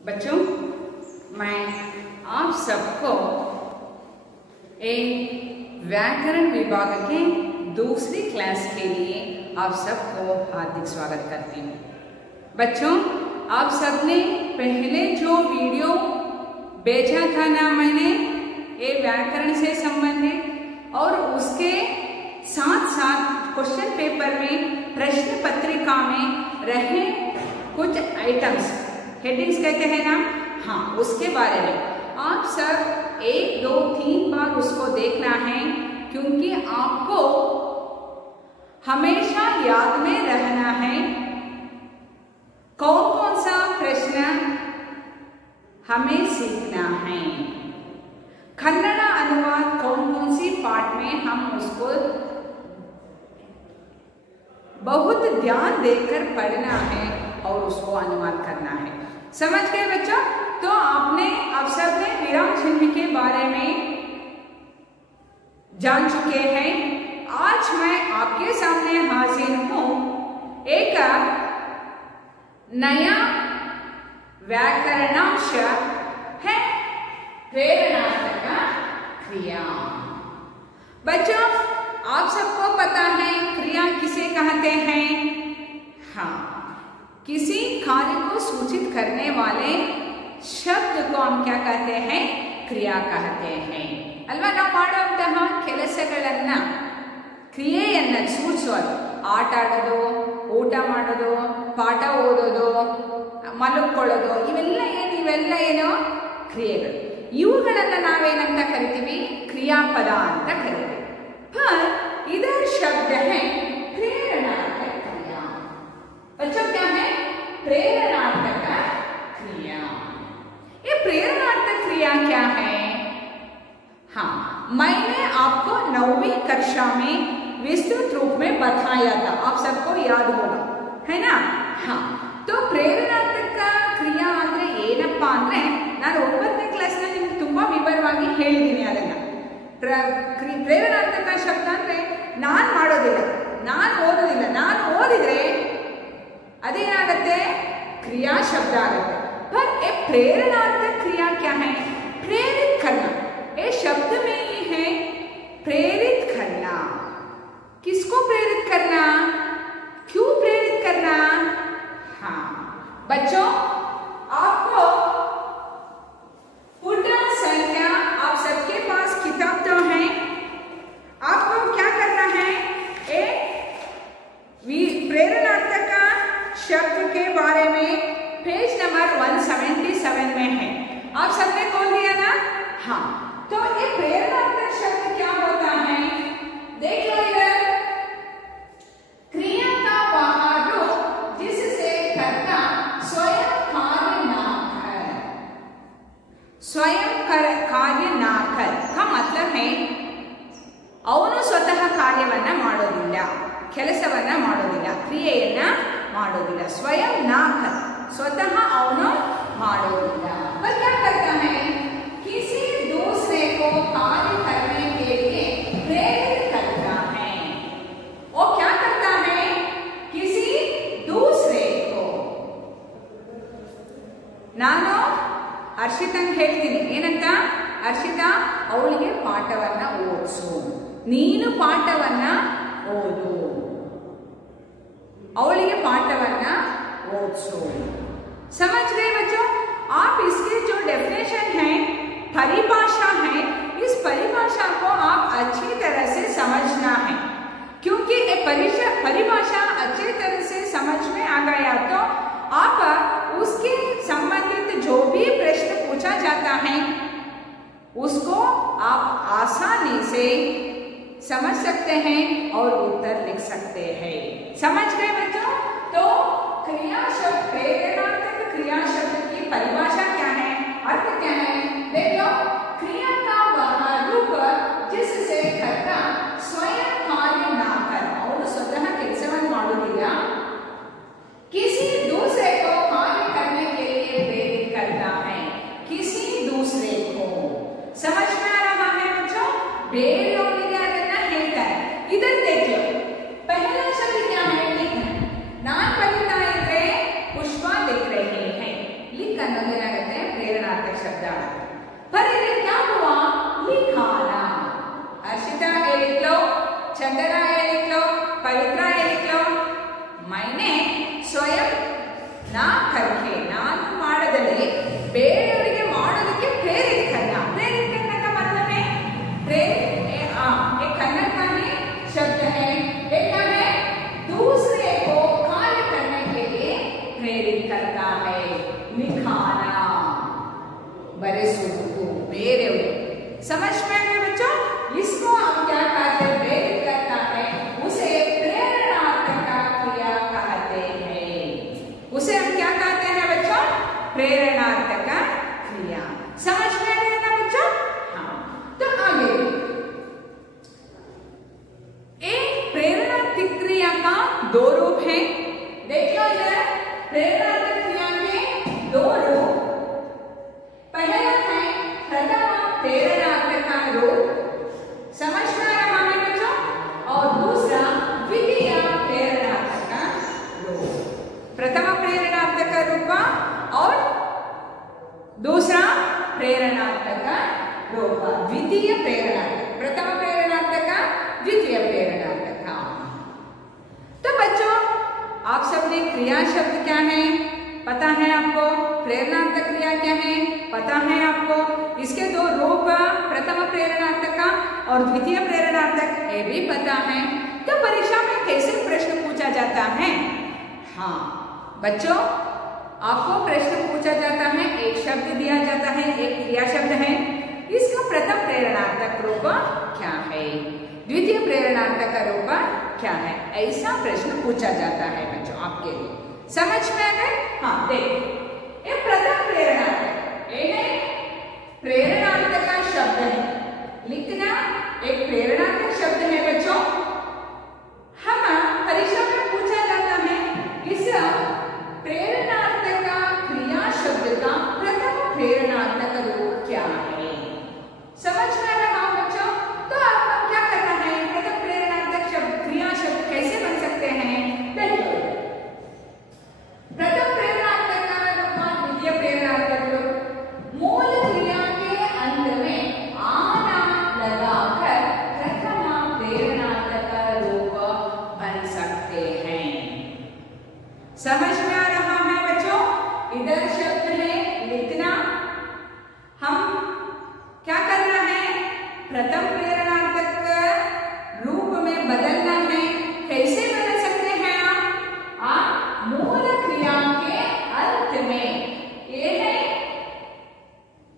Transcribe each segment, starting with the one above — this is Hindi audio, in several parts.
बच्चों, मैं आप सबको एक व्याकरण विभाग के दूसरी क्लास के लिए आप सबको हार्दिक स्वागत करती हूँ। बच्चों, आप सबने पहले जो वीडियो भेजा था ना मैंने, ये व्याकरण से संबंधित, और उसके साथ साथ क्वेश्चन पेपर में प्रश्न पत्रिका में रहे कुछ आइटम्स, हेडिंग्स कहते हैं ना, हाँ, उसके बारे में आप सब 1, 2, 3 बार उसको देखना है, क्योंकि आपको हमेशा याद में रहना है कौन कौन सा प्रश्न हमें सीखना है। कन्नड़ अनुवाद कौन कौन सी पार्ट में हम उसको बहुत ध्यान देकर पढ़ना है और उसको अनुवाद करना है। समझ गए बच्चों? तो आपने अब सबने विराम चिन्ह के बारे में जान चुके हैं। आज मैं आपके सामने हाजिर हूं एक नया व्याकरणांश है, प्रेरणात्मक क्रिया। बच्चों, आप सबको पता है क्रिया किसे कहते हैं? हाँ, किसी कार्य को सूचित करने वाले शब्द को हम क्या कहते हैं? क्रिया कहते हैं अल्वा। ನಾವು ಮಾಡುವಂತಹ ಕೆಲಸಗಳನ್ನ ಕ್ರಿಯೆಯನ್ನ ಸೂಚಿಸೋದು, ಆಟ ಆಡೋದು, ಊಟ ಮಾಡೋದು, ಪಾಠ ಓದೋದು, ಮಲಕೊಳ್ಳೋದು, ಇವೆಲ್ಲ ಏನು ಕ್ರಿಯೆಗಳು. ಇವುಗಳನ್ನ ನಾವೇನಂತ ಕರಿತೀವಿ? ಕ್ರಿಯಾಪದ ಅಂತ ಕರಿತೀವಿ. पर इधर शब्द है प्रेरणात्मक क्रिया। बच्चों, क्या है? प्रेरणात्मक क्रिया। ये प्रेरणात्मक क्रिया क्या है? हाँ, मैंने आपको 9वीं कक्षा में विस्तृत रूप में बताया था, आप सबको याद होगा, है ना? हाँ, तो ಪ್ರೇರಣಾತ್ಮಕ ಕ್ರಿಯಾ ಅಂದ್ರೆ ಏನಪ್ಪಾ ಅಂದ್ರೆ, ನಾನು 9ನೇ ಕ್ಲಾಸ್ನಲ್ಲಿ ನಿಮ್ಗೆ ತುಂಬಾ ವಿವರವಾಗಿ ಹೇಳಿದ್ದೀನಿ ಅದನ್ನ. ಪ್ರೇರಣಾತ್ಮಕ ಶಬ್ದ ಅಂದ್ರೆ ನಾನು ಮಾಡೋದಿಲ್ಲ, ನಾನು ಓದೋದಿಲ್ಲ, ನಾನು ಓದಿದ್ರೆ अदेनागते क्रिया शब्द आगते। पर ये प्रेरणात्मक क्रिया क्या है? प्रेरित करना। ये शब्द में ही है प्रेरित करना। किसको प्रेरित करना? क्यों प्रेरित करना? हाँ बच्चों, आपको पुट संख्या, आप सबके पास किताब तो है, आपको क्या करना है? प्रेरणात्मक शब्द के बारे में पेज नंबर 177 में है। आप सबने खोल दिया ना? हाँ, तो ये प्रेरणात्मक शब्द क्या होता है? देख लो इधर, क्रिया का वह रूप जिससे कर्ता स्वयं कार्य ना कर। स्वयं कार्य ना कर का मतलब है ಅವನು ಸ್ವತಃ ಕಾರ್ಯವನ್ನ ಮಾಡೋದಿಲ್ಲ, ಕೆಲಸವನ್ನ ಮಾಡೋದಿಲ್ಲ, ಕ್ರಿಯೆಯನ್ನ ಮಾಡೋದಿಲ್ಲ। ಸ್ವಯಂ ನಾಕ, स्वतः ಅವನು ಮಾಡೋದಿಲ್ಲ। पर क्या करता है? किसी दूसरे को कार्य करने के लिए प्रेरित करता है। वो क्या करता है? किसी दूसरे को। ನಾನು ಹರ್ಷಿತಂಗೆ ಹೇಳ್ತೀನಿ ಏನಂತ? ಹರ್ಷಿತಾ, ಅವಳಿಗೆ ಪಾಠವನ್ನ ಓದಿಸು, ನೀನು ಪಾಠವನ್ನ ಓದು, ಅವಳಿಗೆ ಪಾಠವನ್ನ ओदिसो। समझ गए बच्चों? आप इसके जो डेफिनेशन है, परिभाषा है, इस परिभाषा को आप अच्छी तरह से समझना है, क्योंकि ये परिभाषा अच्छी तरह से समझ में आ गया तो आप उसके संबंधित जो भी प्रश्न पूछा जाता है उसको आप आसानी से समझ सकते हैं और उत्तर लिख सकते हैं। समझ गए बच्चों? तो क्रिया शब्द, प्रेरणात्मक क्रिया शब्द की परिभाषा क्या है, अर्थ क्या है? देख लो, क्रिया का वह रूप जिससे कर्ता स्वयं कार्य ना कर, और स्वतः ಕೆಲಸವನ್ನು ಮಾಡೋದಿಲ್ಲ, किसी दूसरे को कार्य करने के लिए प्रेरित करता है। किसी दूसरे को, समझ में आ रहा है बच्चों? ಬೇರೆಯವರಿಗೆ ಅದನ್ನ ಹೇಳ್ತಾರೆ। इधर देखिए, पहला शब्द क्या है? नान बलिता पुष्पा जाता है। पर इधर क्या हुआ? लिखाना। हर्षिता ये लिख लो, चंदना ये लिख लो, पवित्रा ये लिख लो। मैंने स्वयं ನಾ ಕರ್ಕೆ ನಾನು ಮಾಡದಲ್ಲಿ ಬೇರೆಯವರಿಗೆ ಮಾಡೋದಕ್ಕೆ ಪ್ರೇರಿತ करना मतलब है एक कन्नड़ का ही शब्द है। एक क्या है? दूसरे को कार्य करने के लिए प्रेरित करता है। लिखाना बरेसुको ಬೇರೆಯವರು समझ में आया बच्चों? इसको हम क्या कहते हैं? प्रेरित करता है, उसे प्रेरणात्मक क्रिया कहते हैं। उसे हम क्या कहते हैं बच्चों? प्रेरणात्मक क्रिया। समझ में आया ना बच्चों? हाँ, तो आगे एक प्रेरणात्मक क्रिया का दो रूप है। देख लो इधर, प्रेरणात्मक क्रिया के दो रूप। पहला है प्रथम प्रेरणात्मक रूप, समझ में आ रहा है बच्चों? और दूसरा द्वितीय प्रेरणात्मक रूप। प्रथम प्रेरणात्मक रूप और दूसरा प्रेरणात्मक रूप। द्वितीय प्रेरणात्मक, प्रथम प्रेरणात्मक, द्वितीय प्रेरणात्मक। तो बच्चों आप सबने क्रिया शब्द क्या है पता है आपको? प्रेरणात्मक क्रिया क्या है पता है आपको? इसके दो रूप, प्रथम प्रेरणात्मक और द्वितीय प्रेरणात्मक, ये भी पता है। तो परीक्षा में कैसे प्रश्न पूछा जाता है? हाँ बच्चों, आपको प्रश्न पूछा जाता है, एक शब्द दिया जाता है, एक क्रिया शब्द है, इसका प्रथम प्रेरणात्मक रूप क्या है, द्वितीय प्रेरणात्मक रूप क्या है, ऐसा प्रश्न पूछा जाता है बच्चों आपके लिए। समझ में आ गए? हाँ देख, ये प्रथम प्रेरणात्मक, ये प्रेरणात्मक शब्द है, लिखना एक प्रेरणात्मक शब्द है बच्चों। हम परीक्षा में पूछा जाता है इस प्रेरणात्मक क्रिया शब्द का प्रथम प्रेरणात्मक रूप क्या है। समझ में आ रहा हो बच्चों? तो आपको क्या करना है? प्रथम प्रेरणात्मक शब्द, क्रिया शब्द कैसे बन सकते हैं? देखो, प्रथम प्रेरणात्मक रूप, द्वितीय प्रेरणात्मक रूप, मूल क्रिया के अंत में आना लगाकर प्रथम प्रेरणात्मक रूप बन सकते हैं। समझ में आ रहा है बच्चों? इधर शब्द है लिखना, हम क्या करना है? प्रथम प्रेरणात्मक रूप में बदलना है। कैसे बदल सकते हैं आप? मूल क्रिया के अंत में, ये है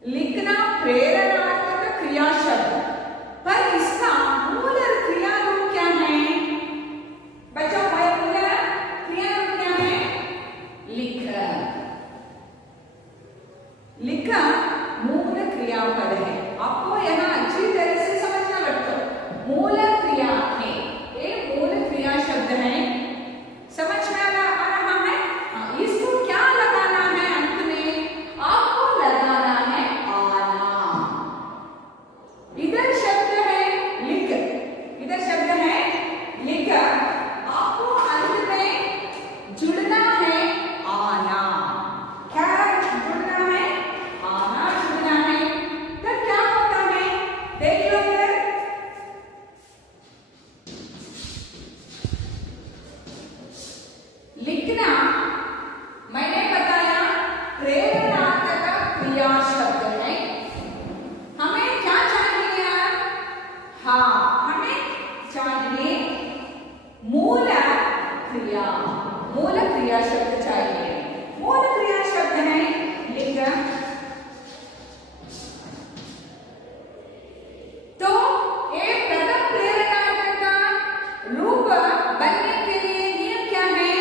लिखना प्रेरणात्मक क्रिया शब्द, पर इसका मूल क्रिया रूप क्या है बच्चों? मूल क्रिया रूप क्या है? लिख। लिख मूल क्रियापद है। आपको यहाँ अच्छी तरह से समझना बच्चों, मूल क्रिया है, ये मूल क्रिया शब्द है। समझ में आ रहा है? इसको क्या लगाना है अंत में? आपको लगाना है आना। इधर शब्द है लिख, इधर शब्द है लिख, आपको अंत में जुड़ना है आना। क्या जुड़ना है? आना जुड़ना है। तब क्या होता है? देख लो इधर, लिखना मैंने बताया प्रेरणात्मक क्रिया शब्द है। हमें क्या चाहिए? हाँ, हमें चाहिए मूल क्रिया, मूल क्रिया शब्द चाहिए। मूल क्रिया शब्द है लिख। तो ये प्रथम प्रेरणात्मक रूप बनने के लिए नियम क्या है?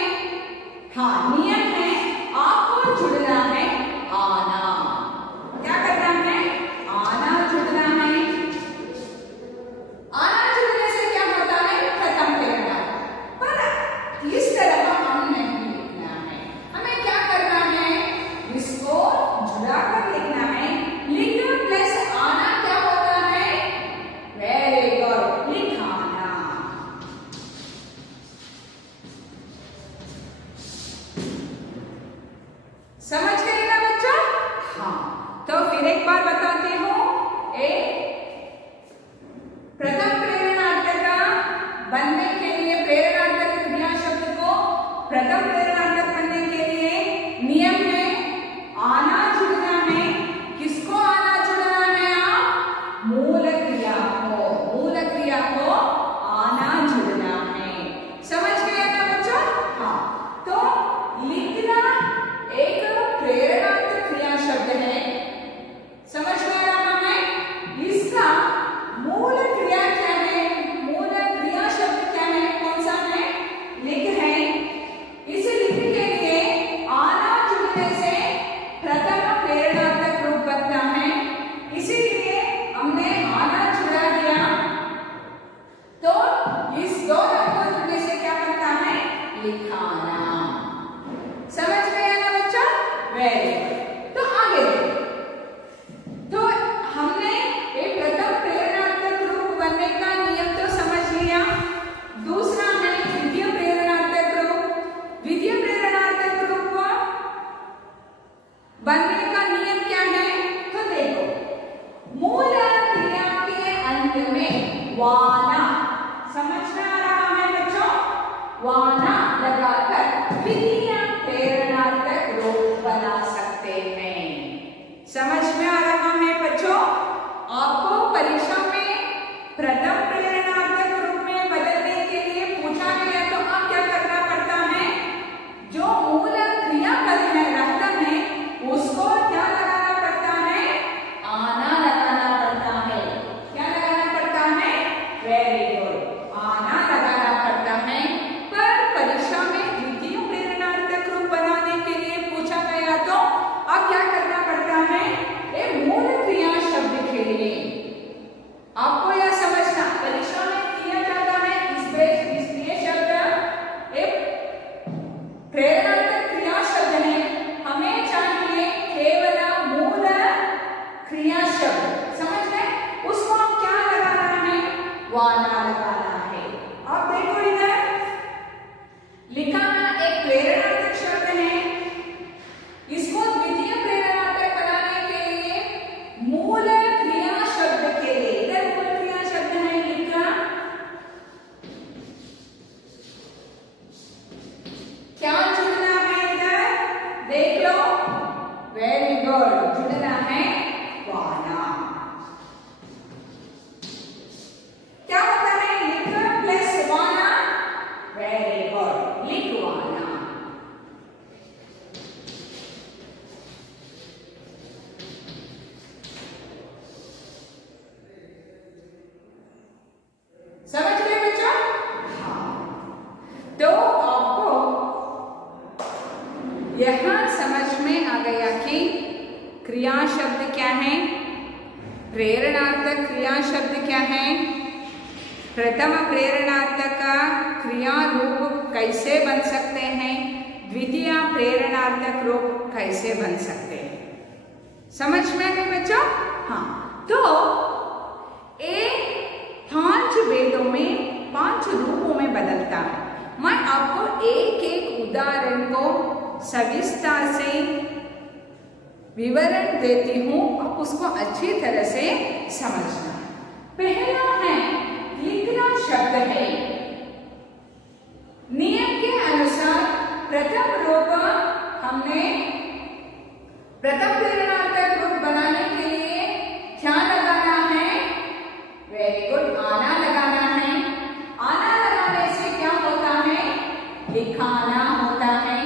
हाँ, नियम है आपको जुड़ना है आना। क्या करना है? आना जुड़ना है। आना जुड़ने से क्या होता है? प्रथम प्रेरणात्मक। पर इस तरह हम नहीं लिखना है, हमें क्या करना है? इसको जुड़ाकर लिखना है। लिख प्लस आना क्या होता है? वेरी गुड, लिखाना। समझ गए ना बच्चा? हाँ, तो फिर एक बार बताती हूँ, प्रथम प्रेरणार्थक बनने के लिए, प्रेरणार्थक क्रिया शब्द को प्रथम प्रेरणार्थक बनने के लिए नियम है आना जुड़ना है। किसको आना जुड़ना है? आप मूल क्रिया को आना जुड़ना है। समझ गए ना बच्चों? हाँ, तो लिखना एक प्रेरणार्थक क्रिया शब्द है, समझ में आ रहा है? इसका मूल क्रिया क्या है? मूल क्रिया शब्द क्या है? कौन सा है? लिख है। इस लिख के लिए आना जुड़ने से प्रथम प्रेरणार्थक रूप बनता है, इसीलिए हमने आना जुड़ा दिया। तो इस दो को जुड़ने से क्या बनता है? लिखाना। समझ में आया ना बच्चा? Very good. तो आगे तो हमने एक प्रथम प्रेरणार्थक रूप बनने का नियम तो समझ लिया। दूसरा है द्वितीय प्रेरणार्थक रूप। द्वितीय प्रेरणार्थक रूप बनने का नियम क्या है? तो देखो, मूल क्रिया के अंत में वाना, समझ में आ रहा है बच्चों? वाना लगाकर द्वितीय प्रेरणार्थक रूप बना सकते हैं। समझ में आ रहा है बच्चों? आपको परीक्षा में प्रथम प्रेरणार्थक रूप में बदलने के लिए पूछा गया तो अब क्या करना पड़ता है? जो मूल क्रियापद है रहता है उसको क्या लगाना पड़ता है? आना लगाना पड़ता है। क्या लगाना पड़ता है? वेरी गुड, आना लगाना पड़ता है। पर परीक्षा में द्वितीय प्रेरणार्थक रूप बनाने के लिए पूछा गया तो अब क्या करना पड़ता है? एक मूल क्रिया शब्द के लिए आपको यह समझना, परीक्षा में किया जाता है इसलिए शब्द एक प्रेरणार्थक क्रिया शब्द है, हमें चाहिए केवल मूल क्रिया शब्द। समझ गए? उसको आप क्या लगाना है? वाना लगाना है। आप देखो इधर लिखाना एक प्रेरणार्थक शब्द है, इसको द्वितीय प्रेरणार्थक बनाने के लिए मूल क्रिया शब्द के लिए, इधर मूल क्रिया शब्द है लिखना, क्या जुड़ना है? इधर देख लो, वेरी गुड, जुड़ना है वाना। क्या होता है? लिख प्लस वाना, वेरी गुड, लिखवाना। समझ गए बच्चों? हाँ, तो आपको यहां समझ में आ गया कि क्रिया शब्द क्या है, प्रेरणार्थक क्रिया शब्द क्या है, प्रथम प्रेरणार्थक का क्रिया रूप कैसे बन सकते हैं, द्वितीय प्रेरणार्थक रूप कैसे बन सकते हैं। समझ में आ गए बच्चों? हाँ, तो पांच वेदों में 5 रूपों में बदलता है। मैं आपको एक एक उदाहरण को सविस्तार से विवरण देती हूँ, आप उसको अच्छी तरह से समझना। पहला है लिखना शब्द है। नियम के अनुसार प्रथम रूप हमने प्रथम प्रेरणार्थक रूप बनाने के लिए क्या लगाना है? वेरी गुड, आना लगाना है। आना लगाने से क्या होता है? लिखाना होता है।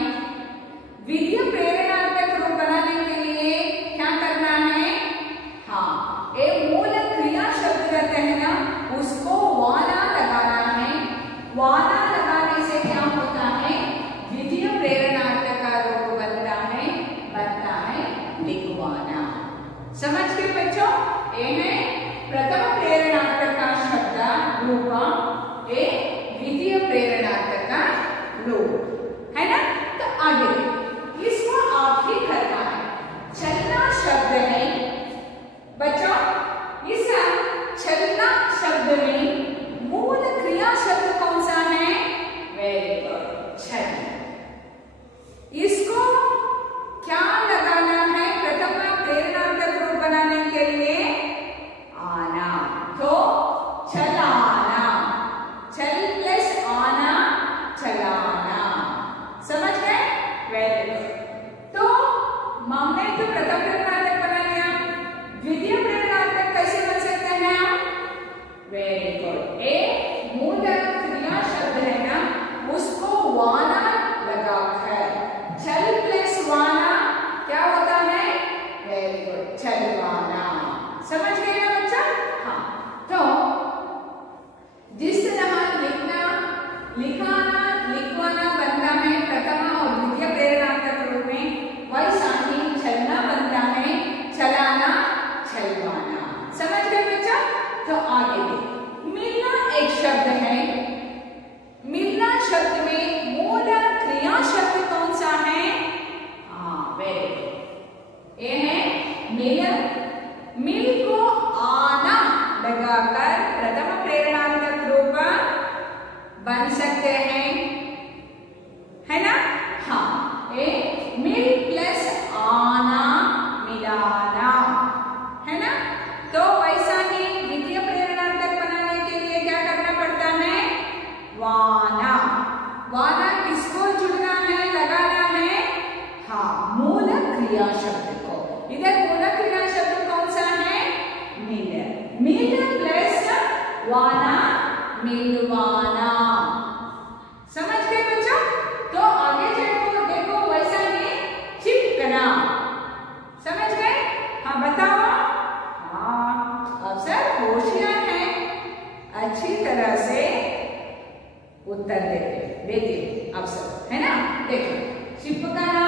द्वितीय प्रेरणार्थक रूप बनाने के लिए क्या करना है? हाँ, एक मूल क्रिया शब्द कहते हैं ना, उसको वाना लगाना है। वाना लगाने से क्या होता है? द्वितीय प्रेरणार्थक का रूप बनता है लिखवाना। समझ गए बच्चों? ये है प्रथम प्रेरणार्थक का शब्द रूप, ये द्वितीय प्रेरणार्थक का रूप है ना। तो आगे इसको आप ही करना है। चलना शब्द है बच्चों, इस चलना शब्द में मूल क्रिया शब्द कौन सा है? वेरी गुड, चल। इसको क्या लगाना है? प्रथम प्रेरणार्थक मिल, मिल को आना लगाकर प्रथम प्रेरणार्थक रूप बन सकते हैं, है ना? हाँ, ए मिल प्लस आना, मिलाना, है ना? तो वैसा ही द्वितीय प्रेरणार्थक बनाने के लिए क्या करना पड़ता है? वाना, वाना किसको जुड़ना है, लगाना है? हाँ, मूल क्रिया शब्द को। इधर मूल क्रिया शब्द कौन सा है? मिल, मिल प्लस वाना, मिलवाना। समझ गए बच्चों? तो आगे चलो, देखो वैसा ही चिपकना। समझ गए? हाँ बताओ। हाँ, अब सब होशियार हैं, अच्छी तरह से उत्तर देते आप सब, है ना? देखो, चिपकाना,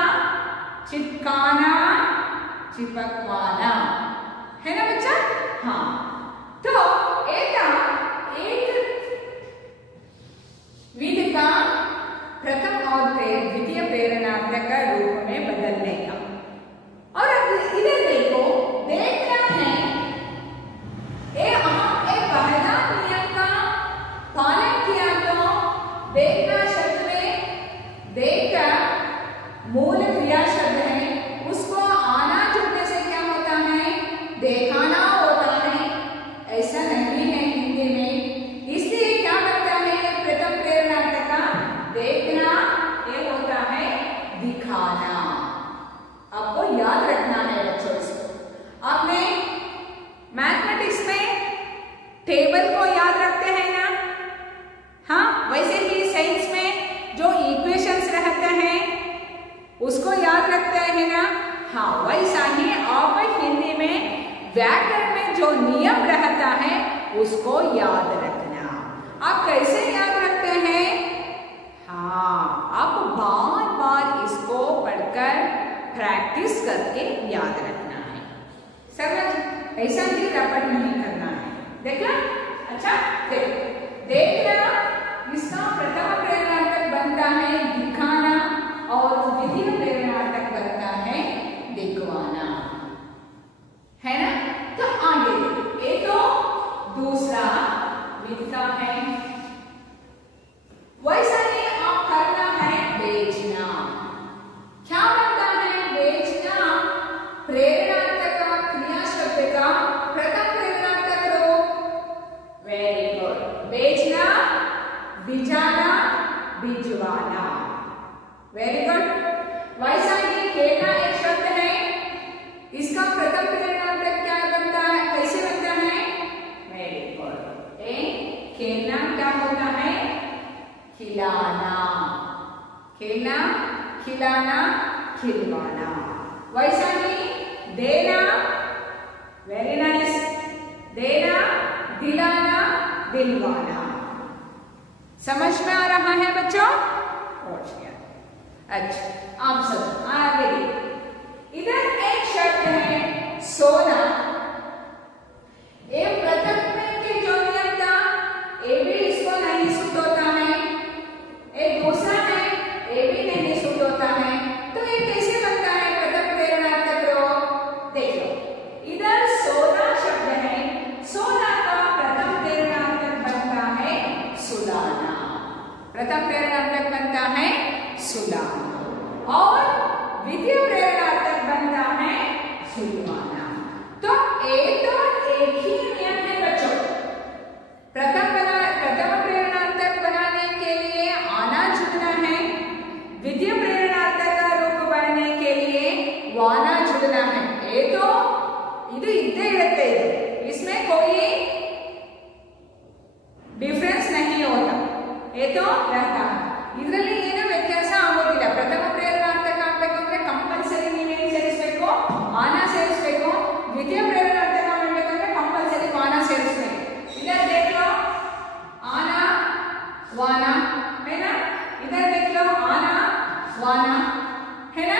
चिपकाना, चिपकवाना, है ना बच्चा? हाँ, तो एक विधि का प्रथम और द्वितीय प्रेरणार्थक रूप में बदलने का। और अब इधर देखो, देखना है हम एक पहला नियम का पालन किया तो देखना शब्द में देख का मूल क्रिया शब्द है, उसको आना जुड़ने से क्या होता है? देखाना होता है। ऐसा नहीं है हिंदी में, इसलिए क्या करता है प्रथम प्रेरणार्थक का? देखना, ये होता है दिखाना। आपको याद रखना है बच्चों इसको। आपने मैथमेटिक्स में टेबल को याद रखते हैं ना? हाँ, वैसे ही साइंस में जो इक्वेशंस रहते हैं उसको याद रखते हैं ना? हाँ, वैसा ही आप हिंदी में व्याकरण में जो नियम रहता है उसको याद रखना। आप कैसे याद रखते हैं? हाँ, आप बार बार इसको पढ़कर प्रैक्टिस करके याद रखना है। समझ? ऐसा ही रपट नहीं करना है। देखा? अच्छा, देखना इसका प्रथम प्रेरणार्थक बनता है दिखाना और द्वितीय प्रेरणार्थक बनता है दिखवाना, है ना? तो आगे ये तो दूसरा विधि है। वैसा ही आप करना है बेचना। क्या बनता है बेचना? प्रेरणार्थक क्रिया शब्द का प्रथम प्रेरणार्थक रूप। Very good. बेचना, बिजाना, बिजवाना। Very good. वैसा ही खेलना एक शब्द है, इसका प्रथम प्रेरणार्थक क्या बनता है? कैसे बनता है? Very good. खेलना क्या होता है? खिलाना। खेलना, खिलाना, खिलवाना। वैसा ही देना, वेरी नाइस, देना, दिलाना, दिलवाना। समझ में आ रहा है बच्चों? अच्छा, आप सब आगे इधर एक शब्द है सोना। ये प्रथम के जो नियम था, ये भी इसको नहीं सूट होता है। एक दूसरा है, ये भी नहीं सूट होता है। तो ये कैसे बनता है प्रथम प्रेरणार्थक रूप? देखो, इधर सोना शब्द है, सोना का प्रथम प्रेरणार्थक बनता है सुलाना। प्रथम प्रेरणार्थक बनता है सुलाना और द्वितीय प्रेरणार्थक बनता है सुलवाना। तो एक ही नियम है बच्चों। प्रथम प्रेरणार्थक बनाने के लिए आना जुड़ना है, द्वितीय प्रेरणार्थक का रूप बनने के लिए वाना जुड़ना है। ये तो ಇದು ಇದ್ದೇ ಇರುತ್ತೆ, इसमें कोई डिफरेंस नहीं होता, ये तो रहता है। ಇದರಲ್ಲಿ ಏನು ವ್ಯತ್ಯಾಸ ಆಗೋದಿಲ್ಲ। ಪ್ರಥಮ ಪ್ರೇರಣಾರ್ಥಕ ಆಗಬೇಕು ಅಂದ್ರೆ ಕಂಪಲ್ಸರಿ ನೀವೇನು ಸೇರಿಸಬೇಕು? ಆನ ಸೇರಿಸಬೇಕು। ದ್ವಿತೀಯ ಪ್ರೇರಣಾರ್ಥಕ ಮಾಡಬೇಕಂದ್ರೆ ಕಂಪಲ್ಸರಿ ವಾನ ಸೇರಿಸಬೇಕು। इधर देख लो आना वाना, है ना? इधर देख लो आना वाना, है ना?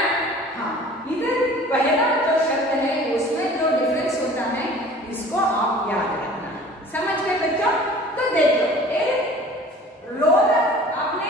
हाँ, इधर पहला जो शब्द है उसमें जो डिफरेंस होता है इसको आप याद रखना। समझ गए बच्चों? तो देखो रोल आपने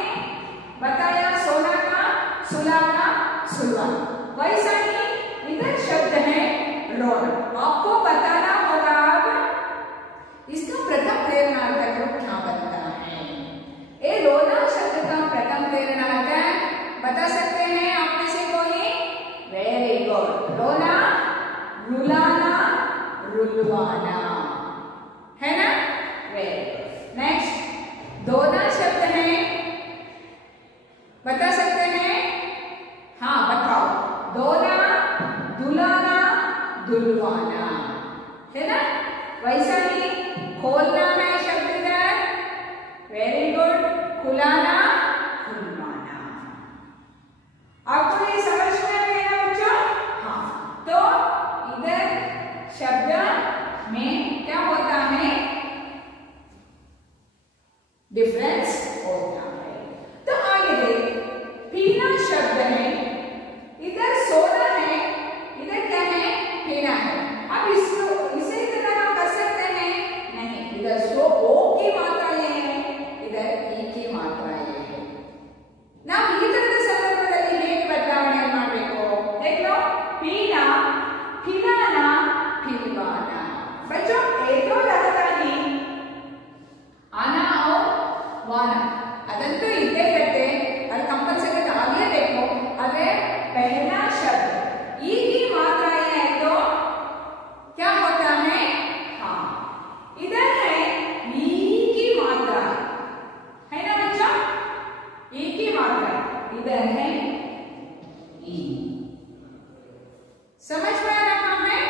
समझ में आ रहा है?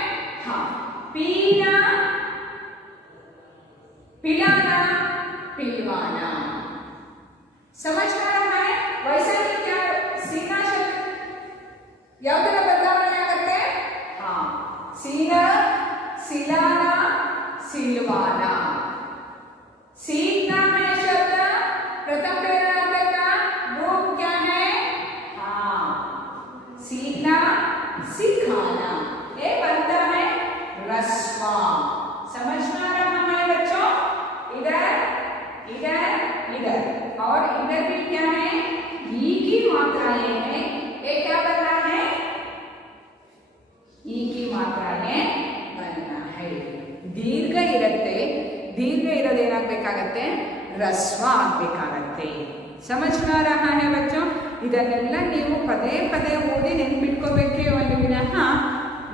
हाँ, पीना, पिलाना, पिलवाना। समझ में आ रहा है? वैसे ही क्या सीना शब्द ಯಾವ ತರ ಬದಲಾವಣೆ ಆಗುತ್ತೆ? हाँ, सीना, सिलाना, सिलवाना। सीखना है शब्द प्रथम प्रेरणार्थक का रूप क्या है? हाँ, सीखना, सिखाना। ये बनता है रस्व। समझ में आ रहा है बच्चों? इधर इधर इधर और इधर भी क्या है? ई की मात्राएं हैं। ये क्या बनना है? ई की मात्राएं बनना है। दीर्घ इरತ್ತೆ, दीर्घ ಇರೋದೇನಾಗಬೇಕಾಗತ್ತೆ? ರಸ್ವ ಆಗಬೇಕಾಗತ್ತೆ। समझ में आ रहा है बच्चों? ಇದನ್ನೆಲ್ಲ ನೀವು ಪದೇ ಪದೇ ಓದಿ ನೆನಪಿಟ್ಕೋಬೇಕೆ ಒಂದು ವಿನಃ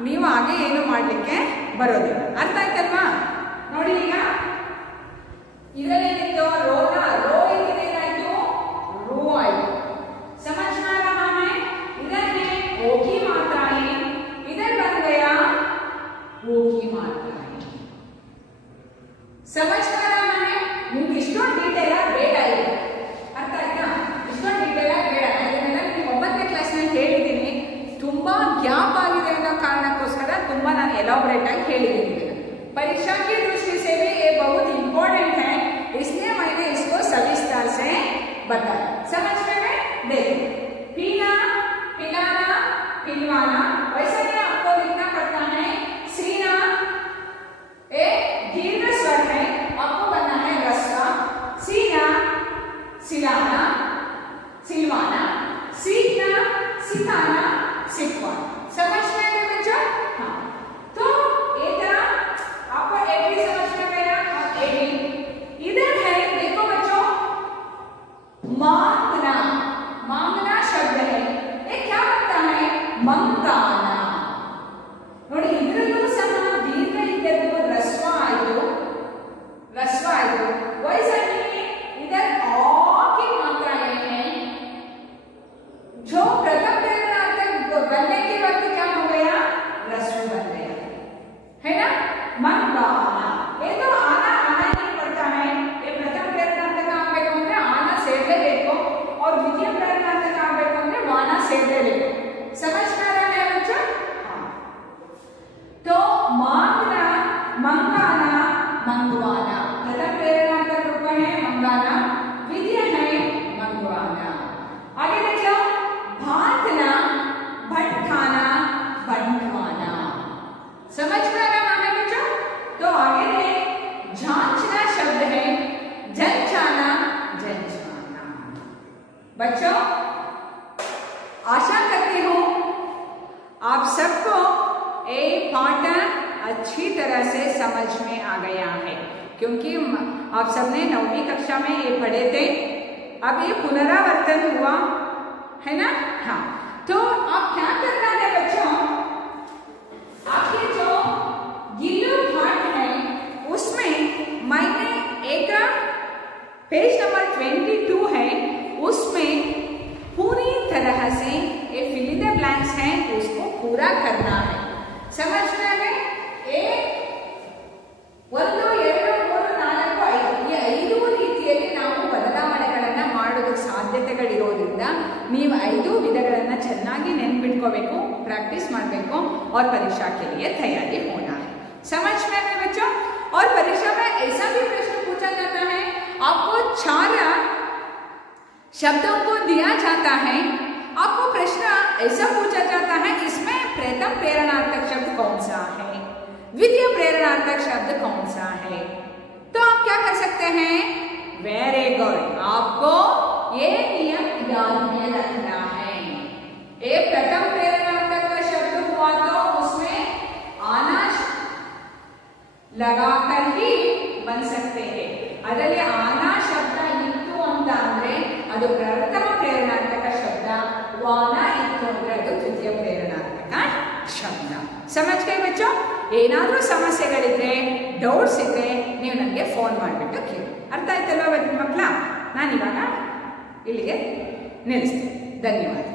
ನೀವು ಹಾಗೆ ಏನು ಮಾಡಲಿಕ್ಕೆ ಬರೋದಿಲ್ಲ। ಅರ್ಥ ಆಯ್ತಲ್ವಾ? ನೋಡಿ ಈಗ ಇದರಲ್ಲೇನಿತ್ತು? ರೋನ, ರೋ ಇದೇನಾಯ್ತು? ರೂ ಆಯ್ತು। समझ में आ रहा है? इधर है ओ की मात्राएं, इधर बन गया ओ की मात्राएं। समझ में आ रहा है? ನಿಮ್ಗೆ ಇಷ್ಟೊಂದು ಡೀಟೇಲ್ ಬೇಡ ಇದೆ। ಅರ್ಥ ಆಯ್ತಾ? ಇಷ್ಟೊಂದು ಡೀಟೇಲ್ ಬೇಡ। ಇದನ್ನೆಲ್ಲ ನಿಮಗೆ 9ನೇ ಕ್ಲಾಸ್ನಲ್ಲಿ ಹೇಳಿದ್ದೀನಿ। ತುಂಬಾ ಗ್ಯಾಪ್ ಆಗಿದೆ ಅನ್ನೋ ಕಾರಣಕ್ಕೋಸ್ಕರ ತುಂಬಾ ನಾನು ಎಲಾಬ್ರೇಟ್ ಆಗಿ ಹೇಳಿದ್ದೀನಿ। परीक्षा की दृष्टि से भी ये बहुत इम्पोर्टेंट है, इसलिए मैंने इसको सविस्तार से बताया। समझ में गए? देखो, पीना, पिलाना, पिलवाना, वैसे ही आपको लिखना पड़ता है। सीना एक दीर्घ स्वर है, आपको बनना है रस्व। सीना, सिलाना, सिलवाना, सीखना, सिखाना, सिखवाना। समझ में आया बच्चों? हाँ, तो ये तरह आपको ए भी समझ में गया और ए भी। इधर है, देखो बच्चों, मांगना, मांगना शब्द है। ये क्या बनता है? मंगाना। ನೋಡಿ ಇದರಲ್ಲೂ ಸಹ ದೀರ್ಘ ಇದ್ದದ್ದು ರಸ್ವ ಆಯಿತು, रस्व आएगा। वैसा ही इधर आ की मात्राएं हैं, जो प्रथम प्रेरणार्थक बनने के वक्त क्या हो गया? रस्व बन गया, है ना? मंगाना, ये तो आना आना ही पड़ता है। ये प्रथम प्रेरणार्थक ಆಗಬೇಕು ಅಂದ್ರೆ ಆನ ಸೇರಲೇಬೇಕು और द्वितीय प्रेरणार्थक ಆಗಬೇಕು ಅಂದ್ರೆ ವಾನ ಸೇರಲೇಬೇಕು। समझ में आ रहा है बच्चों? हाँ, तो मांगना, मंगाना, मंगवाना। प्रथम प्रेरणार्थक रूप है मंगाना, द्वितीय है मंगवाना। आगे देख लो, भांतना, भटकाना, बंटवाना। समझ में आ रहा है बच्चों? तो आगे है जांचना शब्द है, जंचाना, जंचवाना। बच्चों आशा करती हूँ आप सबको ये पाठ अच्छी तरह से समझ में आ गया है, क्योंकि आप सबने 9वीं कक्षा में ये पढ़े थे। अब ये पुनरावर्तन हुआ है ना? हाँ, तो आप क्या करना है बच्चों? आपके जो गिल्लू पाठ है उसमें मैंने एक पेज नंबर 22 है, उसमें पूरी तरह से ये फिल इन द ब्लैंक्स है, उसको पूरा करना है। समझ में आ गए? 1 2 3 4 5 ಈ 5 ರೀತಿಯಲ್ಲಿ ನಾವು ಬದಲಾವಣೆಗಳನ್ನು ಮಾಡೋದಕ್ಕೆ ಸಾಧ್ಯತೆಗಳಿರೋದ್ರಿಂದ ನೀವು 5 ವಿಧಗಳನ್ನು ಚೆನ್ನಾಗಿ ನೆನಪಿಟ್ಕೋಬೇಕು, ಪ್ರಾಕ್ಟೀಸ್ ಮಾಡಬೇಕು और परीक्षा के लिए तैयारी होना है। समझ में आया बच्चों? और परीक्षा में ऐसा भी प्रश्न पूछा जाता है, आपको 4 शब्दों को दिया जाता है, आपको प्रश्न ऐसा पूछा जाता है, इसमें प्रथम प्रेरणार्थक शब्द कौन सा है, द्वितीय प्रेरणार्थक शब्द कौन सा है। तो आप क्या कर सकते हैं? वेरी गुड, आपको ये नियम याद में रखना है। एक प्रथम प्रेरणार्थक का शब्द हुआ तो उसमें आना लगाकर ही बन सकते हैं। ಅದರಲ್ಲಿ ಆನಾ ಶಬ್ದ ಇತ್ತು ಅಂತ ಅಂದ್ರೆ ಅದು ಪ್ರಥಮ ಪ್ರೇರಣಾರ್ಥಕ ಶಬ್ದ, ವಾನ ಇತ್ತು ಅಂದ್ರೆ ಅದು ದ್ವಿತೀಯ ಪ್ರೇರಣಾರ್ಥಕ ಶಬ್ದ। समझ गए बच्चों? ಏನಾದರೂ ಸಮಸ್ಯೆಗಳಿದ್ರೆ, ಡೌಟ್ಸ್ ಇದ್ರೆ ನೀವು ನನಗೆ ಫೋನ್ ಮಾಡಿಬಿಟ್ಟು ಕೇಳಿ। ಅರ್ಥ ಆಯ್ತಲ್ವಾ ಮಕ್ಕಳ? ನಾನಿವಾಗ ಇಲ್ಲಿಗೆ ನಿಲ್ಲಿಸ್ತೀನಿ। ಧನ್ಯವಾದ।